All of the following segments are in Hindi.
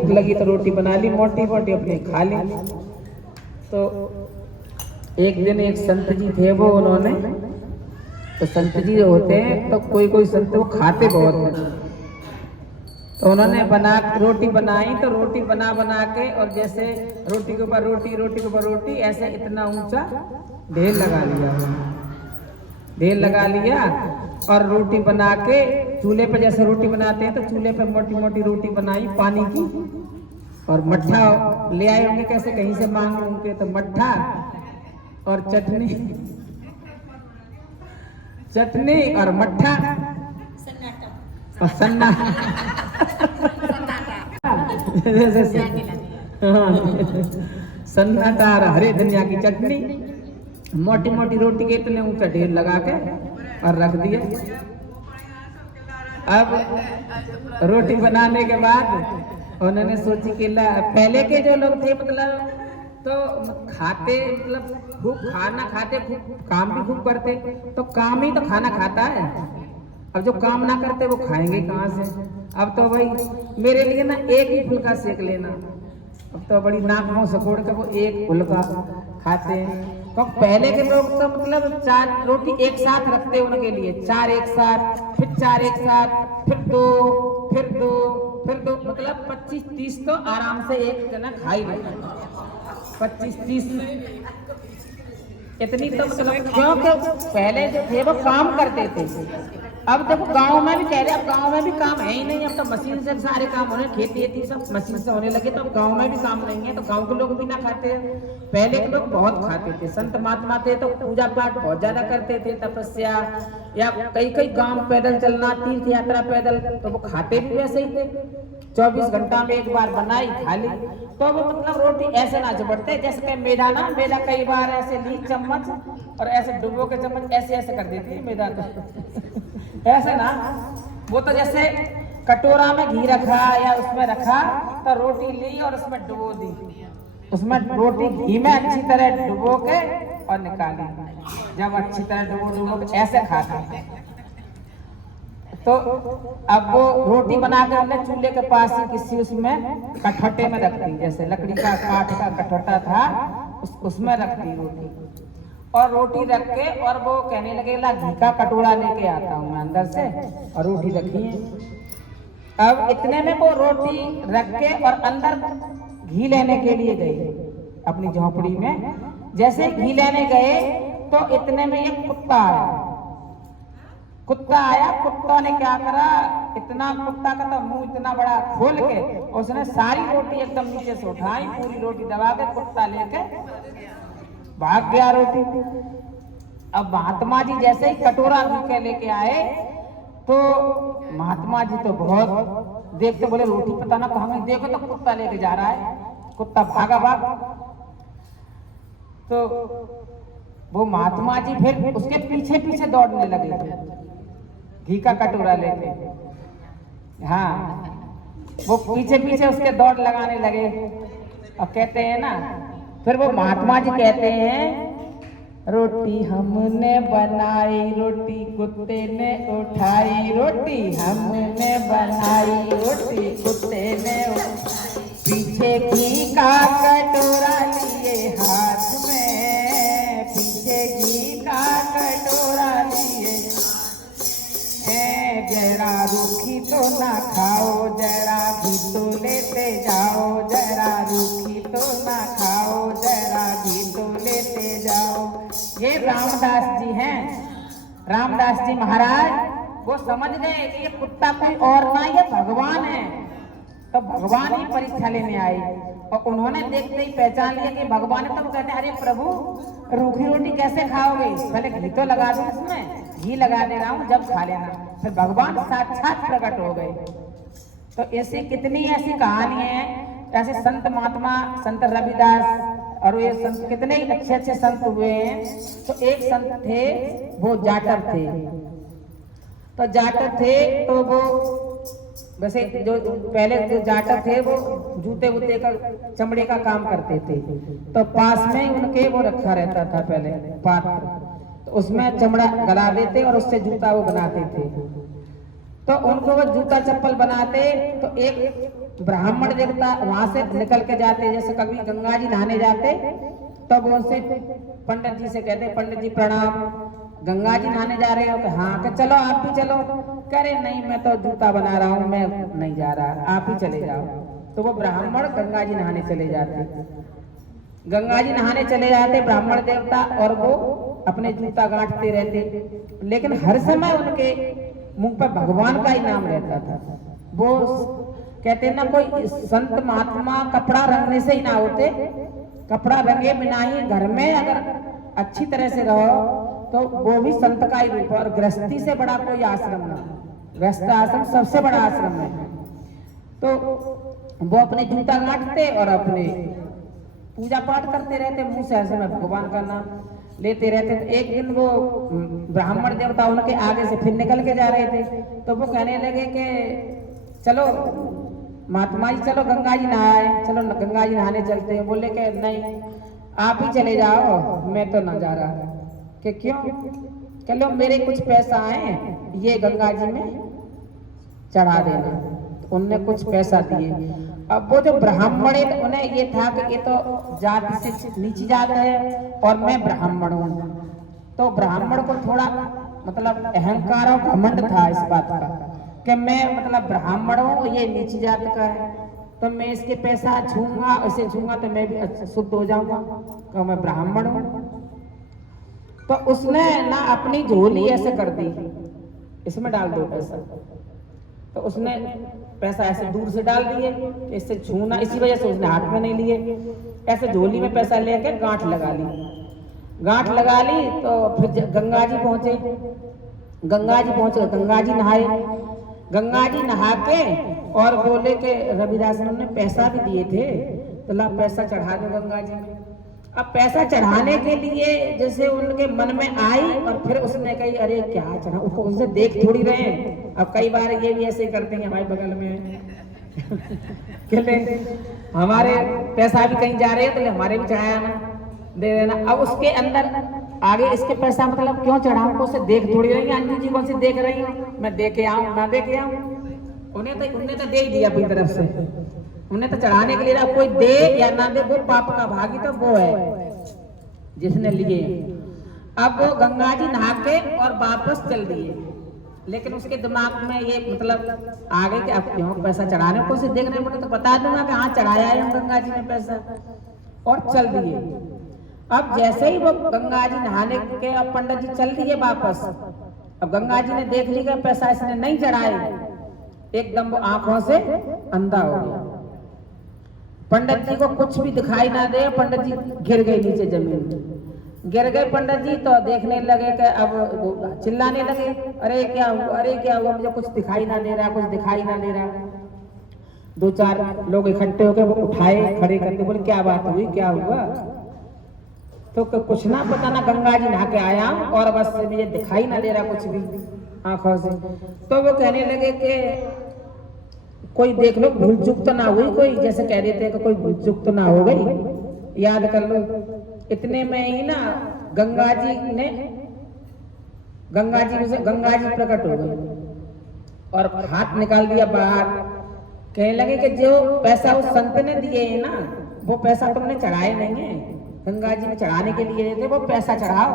भूख लगी तो रोटी बना ली मोटी मोटी, अपने खा ली। तो एक दिन एक संत जी थे, वो उन्होंने, तो संत जी जो होते हैं तो कोई कोई संत वो खाते बहुत हैं, तो उन्होंने रोटी बनाई, तो रोटी बना बना के, और जैसे रोटी के ऊपर रोटी, रोटी के ऊपर रोटी, ऐसे इतना ऊंचा ढेर लगा लिया, ढेर लगा लिया। और रोटी बना के चूल्हे पे, जैसे रोटी बनाते हैं तो चूल्हे पे मोटी मोटी रोटी बनाई पानी की, और मट्ठा ले आए होंगे कैसे कहीं से मांग उनके, तो मट्ठा और चटनी, चटनी और मट्ठा और सन्ना सन्नाटा और हरे धनिया की चटनी, मोटी मोटी रोटी के इतने ऊंचा ढेर लगा के और रख दिया। अब रोटी बनाने के बाद उन्होंने सोची कि पहले के जो लोग थे मतलब तो खाते, मतलब खूब खाना खाते, खूब काम भी खूब करते, तो काम ही तो खाना खाता है। अब जो काम ना करते वो खाएंगे कहाँ से? अब तो भाई मेरे लिए ना एक ही फुल्का सेक लेना, अब तो बड़ी नाक मुंह सकोड़ के वो एक फुल्का खाते हैं। तो पहले के लोग तो मतलब 4 रोटी एक साथ रखते उनके लिए, 4 एक साथ, फिर 4 एक साथ, फिर 2, फिर 2, फिर 2, मतलब 25-30 तो आराम से एक जना खा ही लेता, 25-30 इतनी तो मतलब, क्योंकि पहले जो थे वो काम करते थे। अब देखो गांव में भी कह रहे, अब गांव में भी काम है ही नहीं, अब तो मशीन से सारे काम होने, खेती सब मशीन से होने लगे, तो अब गांव में भी काम नहीं है, तो गांव के लोग भी ना खाते हैं। पहले के लोग बहुत खाते थे, संत महात्मा थे तो पूजा पाठ बहुत ज्यादा करते थे, तपस्या, या कई कई गांव पैदल चलना, तीर्थ यात्रा पैदल, तो वो खाते भी वैसे ही थे, 24 घंटा में एक बार बनाई खा ली। तो वो मतलब रोटी ऐसे ना झपटते, जैसे कि मैदा ना, मैदा कई बार ऐसे ली चम्मच और ऐसे डुबो के चम्मच ऐसे ऐसे कर देती है मैदा, तो ऐसे ना, वो तो जैसे कटोरा में घी रखा या उसमें रखा, तो रोटी ली और उसमें डुबो दी, उसमें रोटी घी में अच्छी तरह डुबो के और निकाली, जब अच्छी तरह डुबो के ऐसे खाते। तो अब वो रोटी बना के हमने चूल्हे के पास ही किसी उसमें कठौटे में रख दी, जैसे लकड़ी का काठ का कठौटा था उसमें रख दी रोटी, और रोटी रख के, और वो कहने लगे ला घी का कटोरा लेके आता हूँ मैं अंदर से, और रोटी रखी है। अब इतने में वो रोटी रख के और अंदर घी लेने के लिए गए अपनी झोपड़ी में। जैसे घी लेने गए तो इतने में एक कुत्ता आया, कुत्ता ने क्या करा, इतना कुत्ता का तो मुंह इतना बड़ा खोल के उसने सारी रोटी एकदम नीचे से उठाई, पूरी रोटी दबा के कुत्ता लेके भाग गया रोटी। अब महात्मा जी जैसे ही कटोरा घी के लेके आए, तो महात्मा जी तो बहुत देखते बोले रोटी पता ना कहाँ, देखो तो कुत्ता लेके जा रहा है, कुत्ता भागा भाग। तो वो महात्मा जी फिर उसके पीछे पीछे दौड़ने लगे घी का कटोरा लेके, हाँ वो पीछे पीछे उसके दौड़ लगाने लगे। और कहते हैं ना, फिर वो महात्मा जी कहते हैं, रोटी हमने बनाई, रोटी कुत्ते ने उठाई, रोटी हमने बनाई, रोटी कुत्ते ने उठाई, पीछे घी का कटोरा लिए हाथ में, पीछे घी का कटोरा लिए, जरा रूखी तो ना खाओ, जरा घी तो लेते जाओ, जरा रूखी तो ना खाओ, जरा घी तो लेते जाओ। ये रामदास जी हैं, रामदास जी महाराज, वो समझ गए कि ये कुत्ता कोई और ना, ये भगवान है, तो भगवान ही परीक्षा लेने आए। और उन्होंने देखते ही पहचान लिया कि भगवान है, तो वो कहते हैं, अरे प्रभु रूखी रोटी कैसे खाओगे, पहले घी तो लगा दो, इसमें घी लगा दे रहा हूँ, जब खा लेना। फिर भगवान साक्षात प्रकट हो गए। तो ऐसी कितनी ऐसी कहानी है, ऐसे संत महात्मा, संत रविदास और ये संत कितने अच्छे अच्छे संत हुए हैं। तो एक संत थे, वो जाटव थे, तो जाटव थे तो वो वैसे जो पहले जो जाटव थे वो जूते वूते का चमड़े का काम करते थे, तो पास में उनके वो रखा रहता था पहले पात्र, तो उसमें चमड़ा गला देते और उससे जूता वो बनाते थे। तो उनको वो जूता चप्पल बनाते, तो एक ब्राह्मण देवता वहां से निकल के जाते, जैसे कभी गंगा जी नहाने जाते तब उनसे पंडित जी से कहते, पंडित जी प्रणाम, गंगा जी नहाने जा रहे हो? कि हाँ। कि चलो आप भी चलो। कह रहे नहीं मैं तो जूता बना रहा हूँ, मैं नहीं जा रहा, आप ही चले जाओ। तो वो ब्राह्मण गंगा जी नहाने चले जाते, गंगा जी नहाने चले जाते ब्राह्मण देवता, और वो अपने जूता गांठते रहते, लेकिन हर समय उनके मुंह पर भगवान का ही नाम रहता था। वो कहते ना कोई संत महात्मा कपड़ा रंगने से ही ना होते, कपड़ा रंगे बिना ही घर में अगर अच्छी तरह से रहो तो वो भी संत का ही रूप है। और गृहस्थी से बड़ा कोई आश्रम ना, गृहस्थ आश्रम सबसे बड़ा आश्रम है। तो वो अपने जूता गांठते और अपने पूजा पाठ करते रहते, मुंह से ऐसे में भगवान का नाम लेते रहते। तो एक दिन वो ब्राह्मण देवता उनके आगे से फिर निकल के जा रहे थे, तो वो कहने लगे कि चलो महात्मा जी चलो गंगा जी नहाए, चलो गंगा जी नहाने चलते हैं। बोले कि नहीं आप ही चले जाओ, मैं तो ना जा रहा। कि क्यों? कह लो मेरे कुछ पैसा आए, ये गंगा जी में चढ़ा देना। तो उनने कुछ पैसा दिए। अब वो जो ब्राह्मण है उन्हें ये था कि ये तो जाति से नीची जात है और मैं ब्राह्मण हूँ, तो ब्राह्मण को थोड़ा मतलब अहंकार और घमंड था इस बात का कि मैं मतलब ब्राह्मण हूँ, ये नीची जात का है, तो मैं इसके पैसा छूंगा, इसे छूंगा तो मैं भी शुद्ध हो जाऊंगा, तो मैं ब्राह्मण हूँ। तो उसने ना अपनी झोली ऐसे कर दी, इसमें डाल दो पैसा, तो उसने पैसा ऐसे दूर से डाल दिए, इससे छूना, इसी वजह से उसने हाथ में नहीं लिए, ऐसे झोली में पैसा लेकर गांठ लगा ली। गांठ लगा ली तो फिर गंगा जी पहुंचे, गंगा जी पहुंचे, गंगा जी नहाए, गंगा जी नहा के और बोले कि रविदास ने पैसा भी दिए थे, तो ला पैसा चढ़ा दो गंगा जी में। अब पैसा चढ़ाने के लिए जैसे उनके मन में आई और फिर उसने कही अरे क्या चढ़ा, उसको उनसे देख थोड़ी रहे। अब कई बार ये भी ऐसे करते हैं हमारे बगल में कहते हमारे पैसा भी कहीं जा रहे हैं तो हमारे भी चढ़ाया ना, दे देना। अब उसके अंदर आगे इसके पैसा मतलब क्यों चढ़ाऊं, को उसे देख थोड़ी रही, अंजू जी कौन सी देख रही हूँ, मैं दे के आऊं ना दे के आऊं, उन्हें तो दे ही दिया अपनी तरफ से, उन्हें तो चढ़ाने के लिए अब कोई दे या ना दे वो पाप का भागी तो वो है जिसने लिए। अब वो गंगा जी नहा के और वापस चल दिए, लेकिन उसके दिमाग में ये मतलब आ गए कि अब क्यों पैसा चढ़ाने को, उसे देखने पड़े तो बता दूंगा कि हाँ चढ़ाया है गंगा जी ने पैसा, और चल दिए। अब जैसे ही वो गंगा जी नहाने के अब पंडित जी चल दिए वापस, अब गंगा जी ने देख लिया पैसा इसने नहीं चढ़ाए, एकदम वो आंखों से अंधा हो गया। पंडित जी को कुछ भी दिखाई ना दे, पंडित जी गिर गए नीचे जमीन में, गिर गए पंडित जी तो देखने लगे कि अब चिल्लाने लगे अरे क्या हुआ, अरे क्या हुआ, मुझे कुछ दिखाई ना दे रहा, कुछ दिखाई ना दे रहा। दो चार लोग इकट्ठे होकर वो उठाए, खड़े करके बोले क्या बात हुई, क्या हुआ? तो कुछ ना पता ना, गंगा जी नहा के आया और बस मुझे दिखाई ना दे रहा कुछ भी आंखों से। तो वो कहने लगे कि कोई देख लो भूल चूक तो ना हुई, कोई जैसे कह देते हैं कि कोई भूल चूक तो ना हो गई, याद कर लो। इतने में ही ना गंगा जी प्रकट हो गए और हाथ निकाल दिया बाहर, कहने लगे कि जो पैसा उस संत ने दिए है ना, वो पैसा तुमने चढ़ाए नहीं है, गंगा जी में चढ़ाने के लिए थे, वो पैसा चढ़ाओ।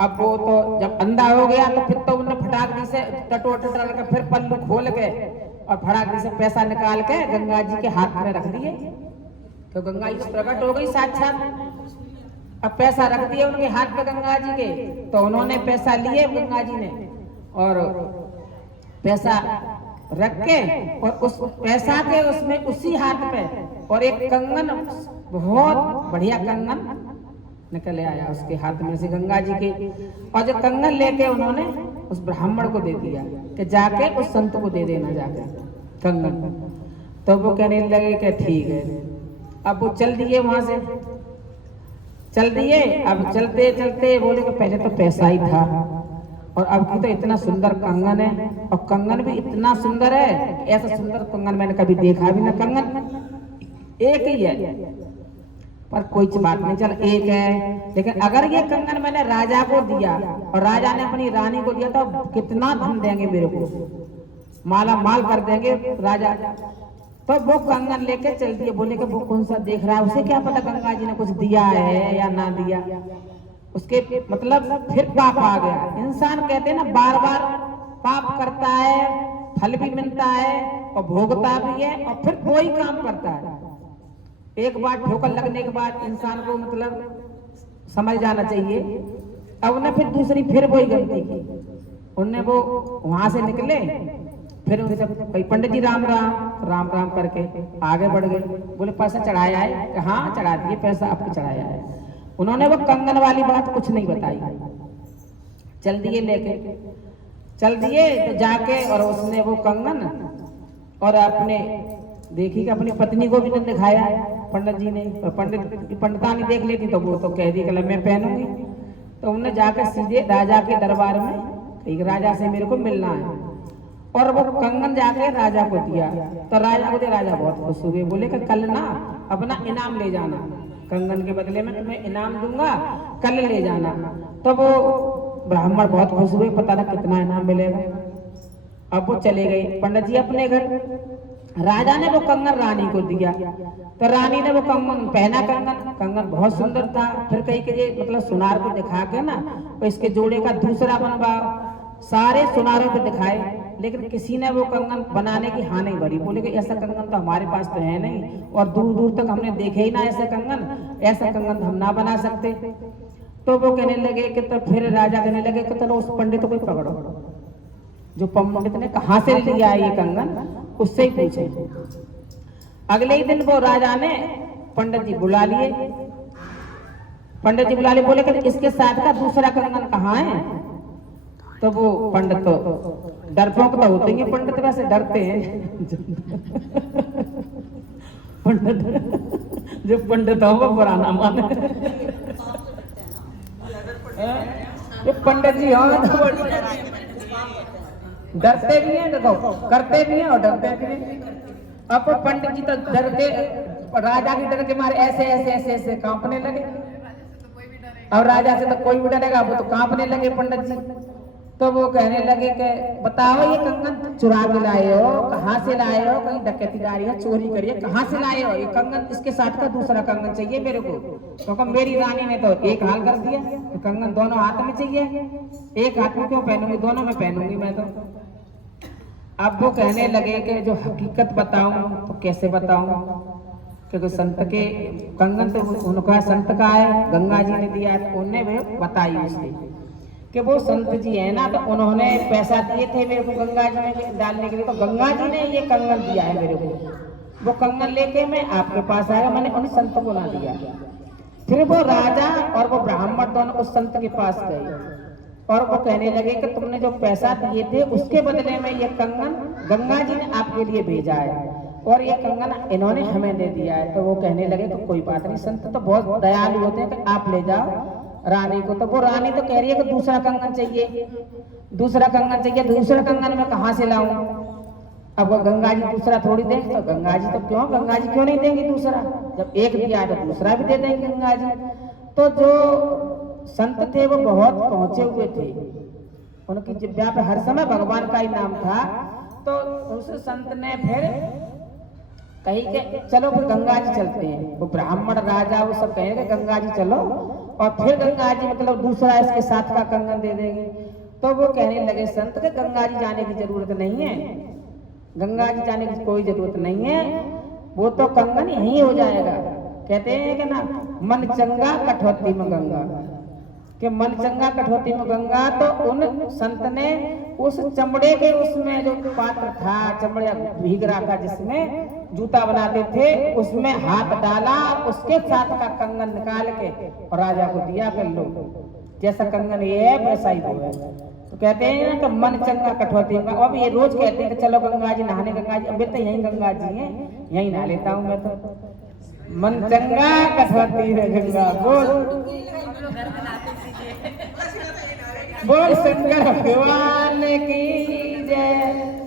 अब वो तो जब अंधा हो गया तो फिर तो उन्होंने फटाकड़ी से टटोट डाल के फिर पल्लू खोल के और फटाकड़ी से पैसा निकाल के गंगा जी के हाथ में रख दिए, तो गंगा जी तो प्रकट हो गई साक्षात। अब पैसा रख दिए उनके हाथ में गंगा जी के, तो उन्होंने पैसा लिए गंगा जी ने और पैसा रख के और उस पैसा के उसमें उसी हाथ पे और एक कंगन, बहुत बढ़िया कंगन निकल आया उसके हाथ में से गंगा जी के, और जो कंगन लेके उन्होंने उस ब्राह्मण को दे दिया कि जाके उस संत को दे देना जाके कंगन। तो वो कहने लगे कि ठीक है। अब वो चल दिए, वहां से चल दिए। अब चलते चलते बोले कि पहले तो पैसा ही था और अब की तो इतना सुंदर कंगन है, और कंगन भी इतना सुंदर है, ऐसा सुंदर कंगन मैंने कभी देखा भी ना। कंगन एक ही है पर कोई बात नहीं, चल एक है, लेकिन अगर ये कंगन मैंने राजा को दिया और राजा ने अपनी रानी को दिया तो कितना धन देंगे मेरे को, माला माल कर देंगे राजा। तो वो कंगन लेके चल दिए। बोले कि वो कौन सा देख रहा है, उसे क्या पता गंगा जी ने कुछ दिया है या ना दिया। उसके मतलब फिर पाप आ गया। इंसान कहते हैं ना बार बार पाप करता है, फल भी मिलता है और भोगता भी है और फिर वही काम करता है। एक बार ठोकर लगने के बाद इंसान को मतलब समझ जाना चाहिए। अब उन्हें फिर दूसरी फिर वही गलती की। उन्हें वो वहां से निकले, फिर उनसे भाई पंडित जी राम राम राम राम करके आगे बढ़ गए। बोले पैसा चढ़ाया है? हाँ चढ़ा दिए, पैसा आपको चढ़ाया है। उन्होंने वो कंगन वाली बात कुछ नहीं बताई। चल दिए लेके, चल दिए तो जाके और उसने वो कंगन और अपने देखी कि अपनी पत्नी को भी नहीं दिखाया पंडित जी ने। पंडितानी देख लेती तो वो तो कह दी कि मैं पहनूंगी। तो उन्होंने जाकर सीधे राजा के दरबार में एक राजा से मेरे को मिलना है, और वो कंगन जाके राजा को दिया। तो राजा को दिया, राजा बहुत खुश हुए। बोले कि कल ना अपना इनाम ले जाना, कंगन के बदले में तुम्हें इनाम दूंगा, कल ले जाना। तो वो ब्राह्मण बहुत खुश हुए, पता ना कितना इनाम मिलेगा। अब वो चले गए पंडित जी अपने घर। राजा ने वो कंगन रानी को दिया। तो रानी ने वो कंगन पहना, कंगन बहुत सुंदर था। फिर कहीं के मतलब सुनार को दिखा के ना तो इसके जोड़े का दूसरा बनवाओ। सारे सुनारों पे दिखाए, लेकिन किसी ने वो कंगन बनाने की हाँ नहीं भरी। बोले कि ऐसा कंगन तो हमारे पास तो है नहीं, और दूर दूर तक हमने देखे ही ना ऐसा कंगन तो हम ना बना सकते। तो वो कहने लगे कि तो फिर राजा कहने लगे कि चलो उस पंडित को पकड़ो, जो पंडित ने कहाँ से लिया है ये कंगन, उससे ही पूछे। अगले ही दिन वो राजा ने पंडित जी बुला लिए। पंडित जी बुला लिए, बोले कि इसके साथ का दूसरा कंगन कहाँ है। तो वो पंडित तो डरपोक तो होते हैं, पंडित वैसे डरते हैं। पंडित जो पंडित हो वो पुराना माने। ये पंडित जी हो डरते भी हैं, देखो करते भी हैं और डरते भी हैं। अब पंडित जी तो डर के, राजा की डर के मारे ऐसे ऐसे ऐसे ऐसे कांपने लगे। और राजा से तो कोई भी डरेगा, वो तो कांपने लगे पंडित जी। तो वो कहने लगे कि बताओ ये कंगन चुरा के लाए हो, कहाँ से लाए हो, कहीं डकैतीदारी है, चोरी करिए, कहाँ से लाए हो ये कंगन। इसके साथ का दूसरा कंगन चाहिए मेरे को, क्योंकि मेरी रानी ने तो एक हाल कर दिया। तो कंगन दोनों हाथ में चाहिए, एक हाथ में क्यों पहनूंगी, दोनों में पहनूंगी मैं तो। अब वो कहने लगे कि जो हकीकत बताऊं तो कैसे बताऊं, क्योंकि संत के कंगन तो उनका संत का है, गंगा जी ने दिया है। तो उन्हें बताई उसने कि वो संत जी है ना, तो उन्होंने पैसा दिए थे मेरे को गंगा जी में डालने के लिए, तो गंगा जी ने ये कंगन दिया है मेरे को। वो कंगन लेके मैं आपके पास आया, मैंने उन संत को ना दिया। फिर वो राजा और वो ब्राह्मण दोनों उस संत के पास गए और वो कहने लगे कि तुमने जो पैसा दिए थे उसके बदले में ये कंगन गंगा जी ने आपके लिए भेजा है, और ये कंगन इन्होंने हमें दे दिया है। तो वो कहने लगे तो कोई बात नहीं, संत तो बहुत दयालु होते हैं कि आप ले जाओ रानी को। तो वो रानी तो कह रही है कि दूसरा कंगन चाहिए, दूसरा कंगन चाहिए, दूसरा कंगन मैं कहाँ से लाऊं। अब वो गंगा जी दूसरा थोड़ी दें, तो गंगा जी तो क्यों, गंगा जी क्यों नहीं देंगी दूसरा, जब एक दिया तो दूसरा भी दे देंगे गंगा जी। तो जो संत थे वो बहुत पहुंचे हुए थे, उनकी जिब्या पे हर समय भगवान का ही नाम था। तो उस संत ने फिर कही कि चलो फिर गंगा जी चलते हैं। वो ब्राह्मण राजा वो सब कहेंगे गंगा जी चलो, और फिर गंगा जी मतलब दूसरा इसके साथ का कंगन दे देंगे। तो वो कहने लगे संत के गंगा जी जाने की जरूरत नहीं है, गंगा जी जाने की कोई जरूरत नहीं है, वो तो कंगन यही हो जाएगा। कहते हैं कि ना मन चंगा कठौती में गंगा, कि मन चंगा कठौती में गंगा। तो उन संत ने उस चमड़े के उसमें जो पात्र था, चमड़े भीगरा का जिसमें जूता बनाते थे, उसमें हाथ डाला, उसके साथ का कंगन निकाल के और राजा को दिया कर लो, जैसा कंगन ये है वैसा ही वो है। तो कहते हैं कि मन चंगा कठौती में। अब ये रोज कहते हैं कि चलो गंगा जी नहाने, गंगा जी अब तो यही गंगा जी है, यही नहा लेता हूँ मैं तो। मन चंगा कठौती है गंगा, बोल शंकर भगवान की जय।